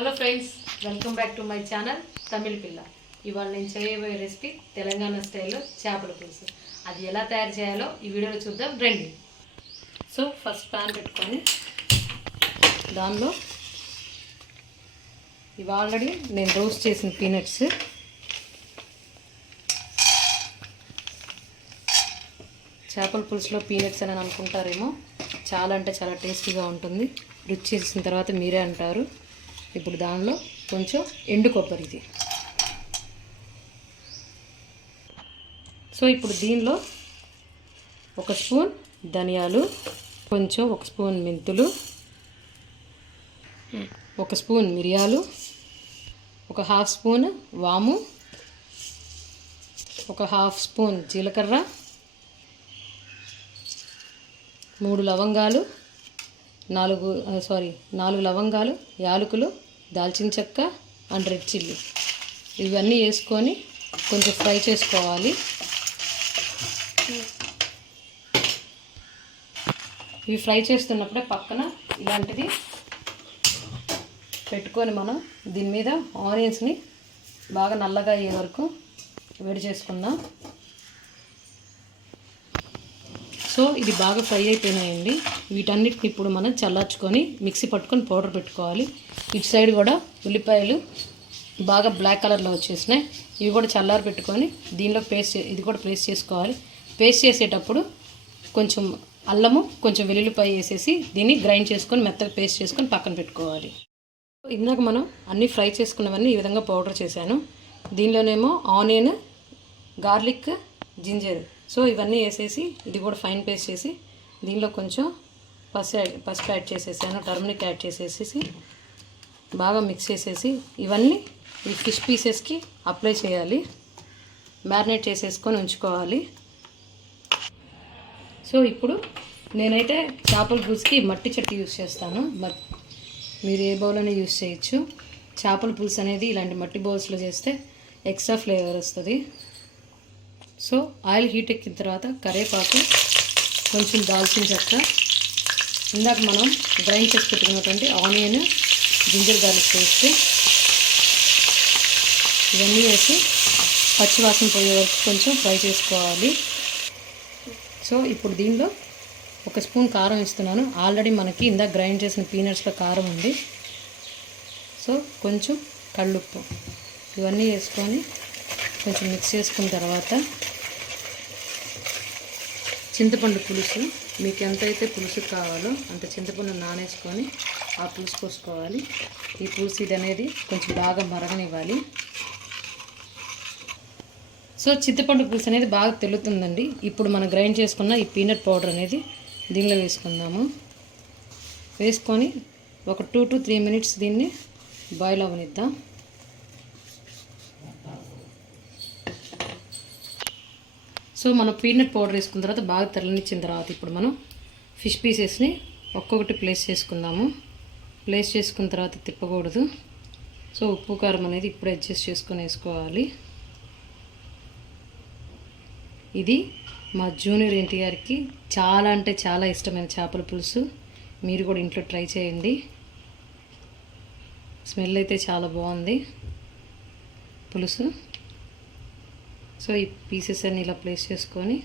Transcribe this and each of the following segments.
Hello friends, welcome back to my channel Tamil Pilla. ఇవాళ నేను చేయబోయే రెసిపీ తెలంగాణ స్టైల్లో చేపల పులుసు. అది ఎలా తయారు చేయాలో ఈ వీడియోలో చూద్దాం రండి. సో ఫస్ట్ ప్యాన్ పెట్టుకొని దానిలో ఇవి ఆల్రెడీ నేను రోస్ట్ చేసిన పీనట్స్, చేపల పులుసులో పీనట్స్ అని అనుకుంటారేమో, చాలా అంటే చాలా టేస్టీగా ఉంటుంది. రుచి చేసిన తర్వాత మీరే అంటారు. ఇప్పుడు దానిలో కొంచెం ఎండు కొబ్బరి ఇది. సో ఇప్పుడు దీనిలో ఒక స్పూన్ ధనియాలు, కొంచెం ఒక స్పూన్ మెంతులు, ఒక స్పూన్ మిరియాలు, ఒక హాఫ్ స్పూన్ వాము, ఒక హాఫ్ స్పూన్ జీలకర్ర, 3 లవంగాలు, 4 లవంగాలు, యాలకులు, దాల్చిన చెక్క అండ్ రెడ్ చిల్లీ, ఇవన్నీ వేసుకొని కొంచెం ఫ్రై చేసుకోవాలి. ఇవి ఫ్రై చేస్తున్నప్పుడే పక్కన ఇలాంటిది పెట్టుకొని మనం దీని మీద ఆనియన్స్ని బాగా నల్లగా అయ్యే వరకు వేడి చేసుకుందాం. సో ఇది బాగా ఫ్రై అయిపోయినాయండి. వీటన్నిటిని ఇప్పుడు మనం చల్లార్చుకొని మిక్సీ పట్టుకొని పౌడర్ పెట్టుకోవాలి. ఇటు సైడ్ కూడా ఉల్లిపాయలు బాగా బ్లాక్ కలర్లో వచ్చేసినాయి. ఇవి కూడా చల్లారి పెట్టుకొని దీనిలో ఇది కూడా పేస్ట్ చేసుకోవాలి. పేస్ట్ చేసేటప్పుడు కొంచెం అల్లము, కొంచెం వెల్లుల్లిపాయ వేసేసి దీన్ని గ్రైండ్ చేసుకొని మెత్తగా పేస్ట్ చేసుకొని పక్కన పెట్టుకోవాలి. ఇందాక మనం అన్నీ ఫ్రై చేసుకున్నవన్నీ ఈ విధంగా పౌడర్ చేశాను. దీనిలోనేమో ఆనియన్, గార్లిక్, జింజర్, సో ఇవన్నీ వేసేసి ఇది కూడా ఫైన్ పేస్ట్ చేసి దీనిలో కొంచెం పసుపు యాడ్ చేసేసాను, టర్మరిక్ యాడ్ చేసేసి బాగా మిక్స్ చేసేసి ఇవన్నీ ఈ ఫిష్ పీసెస్కి అప్లై చేయాలి. మ్యారినేట్ చేసేసుకొని ఉంచుకోవాలి. సో ఇప్పుడు నేనైతే చేపల పులుసుకి మట్టి చట్టి యూస్ చేస్తాను. మీరు ఏ బౌల్ అయినా యూస్ చేయొచ్చు. చేపల పులుసు అనేది ఇలాంటి మట్టి బౌల్స్లో చేస్తే ఎక్స్ట్రా ఫ్లేవర్ వస్తుంది. సో ఆయిల్ హీట్ ఎక్కిన తర్వాత కరివేపాకు, కొంచెం దాల్చిన చెక్క, ఇందాక మనం గ్రైండ్ చేసి పెట్టుకున్నటువంటి ఆనియన్, జింజర్ గార్లిక్ పేస్ట్ ఇవన్నీ వేసి పచ్చివాసన పోయే వరకు కొంచెం ఫ్రై చేసుకోవాలి. సో ఇప్పుడు దీనిలో ఒక స్పూన్ కారం ఇస్తున్నాను. ఆల్రెడీ మనకి ఇందాక గ్రైండ్ చేసిన పీనట్స్లో కారం ఉంది. సో కొంచెం కళ్ళుప్పు ఇవన్నీ వేసుకొని కొంచెం మిక్స్ చేసుకున్న తర్వాత చింతపండు పులుసు, మీకు ఎంతైతే పులుసు కావాలో అంత చింతపండు నానేసుకొని ఆ పులుసు పోసుకోవాలి. ఈ పులుసు ఇది అనేది కొంచెం బాగా మరగనివ్వాలి. సో చింతపండు పులుసు అనేది బాగా తెల్లుతుందండి. ఇప్పుడు మనం గ్రైండ్ చేసుకున్న ఈ పీనట్ పౌడర్ అనేది దీనిలో వేసుకుందాము. వేసుకొని ఒక 2 to 3 minutes దీన్ని బాయిల్ అవ్వనిద్దాం. సో మనం పీనట్ పౌడర్ వేసుకున్న తర్వాత బాగా తెల్లనిచ్చిన తర్వాత ఇప్పుడు మనం ఫిష్ పీసెస్ని ఒక్కొక్కటి ప్లేస్ చేసుకుందాము. ప్లేస్ చేసుకున్న తర్వాత తిప్పకూడదు. సో ఉప్పు కారం అనేది ఇప్పుడు అడ్జస్ట్ చేసుకొని వేసుకోవాలి. ఇది మా జూనియర్ ఎన్టీఆర్కి చాలా అంటే చాలా ఇష్టమైన చేపల పులుసు. మీరు కూడా ఇంట్లో ట్రై చేయండి. స్మెల్ అయితే చాలా బాగుంది పులుసు. సో ఈ పీసెస్ అన్ని ఇలా ప్లేస్ చేసుకొని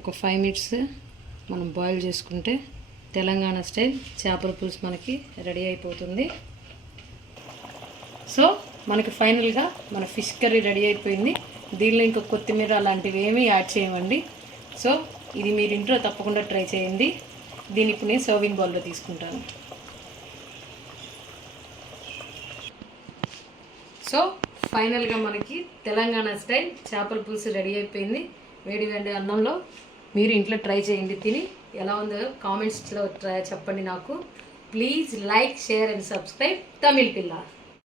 ఒక 5 minutes మనం బాయిల్ చేసుకుంటే తెలంగాణ స్టైల్ చేపల పులుసు మనకి రెడీ అయిపోతుంది. సో మనకి ఫైనల్గా మన ఫిష్ కర్రీ రెడీ అయిపోయింది. దీనిలో ఇంకా కొత్తిమీర అలాంటివి ఏమీ యాడ్ చేయమండి. సో ఇది మీరు ఇంట్లో తప్పకుండా ట్రై చేయండి. దీన్ని ఇప్పుడు నేను సర్వింగ్ బౌల్లో తీసుకుంటాను. సో ఫైనల్గా మనకి తెలంగాణ స్టైల్ చేపల పులుసు రెడీ అయిపోయింది. వేడి వేడి అన్నంలో మీరు ఇంట్లో ట్రై చేయండి. తిని ఎలా ఉందో కామెంట్స్లో చెప్పండి నాకు. Please like, share and subscribe Tamil పిల్ల.